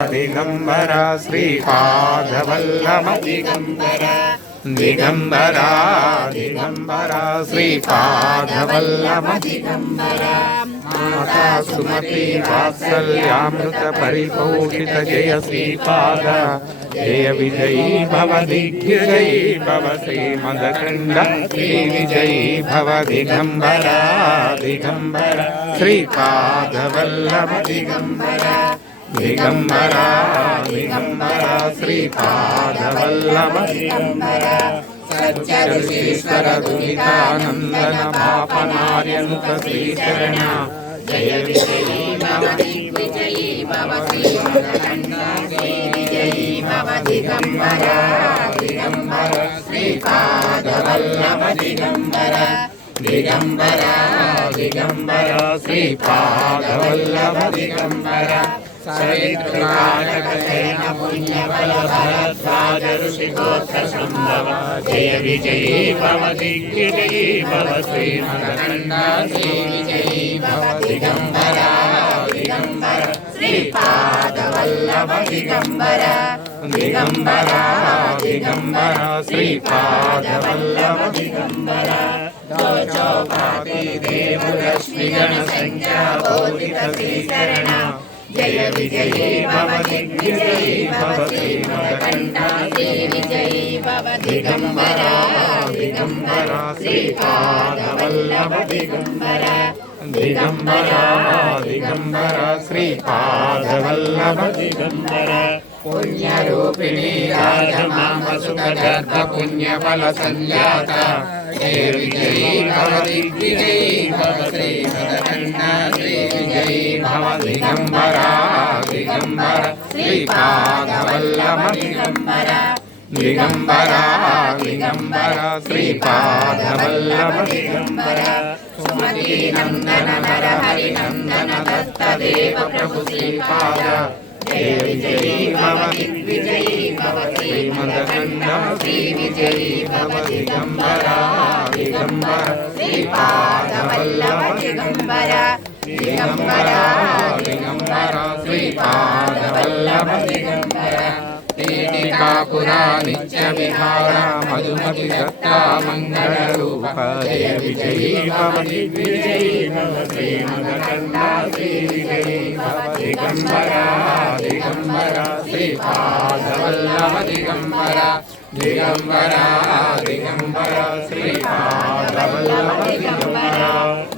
दिगंबरा श्रीपादवल्लभ दिगंबरा दिगंबरा दिगंबरा श्रीपादवल्लभ दिगंबरा माता सुमति वात्सल्यामृत परिपोषित जय श्रीपाद जय विजयी भव दिग्विजयी भव श्रीमदखंड श्री विजयी भव दिगंबरा दिगंबरा श्रीपादवल्लभ दिगंबरा दिगंबरा दिगंबरा श्रीपादवल्लभ दिगंबरा सच्चऋषीश्वर दुरितानंदन पापनार्यनुत श्रीचरण जय विजयी भव दिग्विजयी भव श्रीमदखंड श्री विजयी भव दिगंबरा दिगंबरा श्रीपादवल्लभ दिगंबरा दिगंबरा दिगंबरा श्रीपादवल्लभ दिगंबरा सवितृकानकशयन पुण्यफल भरद्वाज ऋषिगोत्र संभव जय विजयी भव दिग्विजयी भव श्रीमदखंड श्री विजयी भव दिगंबरा दिगंबरा श्रीपादवल्लभ दिगंबरा दिगंबरा दिगंबरा श्रीपादवल्लभ दिगंबरा दो चौपाती देव रश्मि गण संख्या बोधित श्रीचरण जय विजयी भव दिग्विजयी भव श्रीमदखंड श्री विजयी भव दिगंबरा दिगंबरा श्रीपादवल्लभ दिगंबरा दिगंबरा दिगंबरा श्रीपादवल्लभ दिगंबरा पुण्यरूपिणी राजमामसुखगर्भ पुण्यफल संजाता जय विजयी भव दिग्विजयी भव श्रीमदखंड श्री विजयी भव दिगंबरा दिगंबरा श्रीपादवल्लभ दिगंबरा दिगंबरा दिगंबरा श्रीपादवल्लभ दिगंबरा सुमति नंदन नर हरि नंदन दत्त देव प्रभु श्रीपाद जय विजयी भव दिग्विजयी भव श्रीमदखंड श्री विजयी भव दिगंबरा दिगंबरा श्रीपादवल्लभ दिगंबरा दिगंबरा दिगंबरा श्रीपादवल्लभ दिगंबरा टीकापुरा नित्य विहारा मधुमति दत्ता मंगल रूप जय विजयी भव दिग्विजयी भव श्रीमदखंड श्री विजयी भव दिगंबरा दिगंबरा श्रीपादवल्लभ दिगंबरा दिगंबरा दिगंबरा श्रीपादवल्लभ दिगंबरा।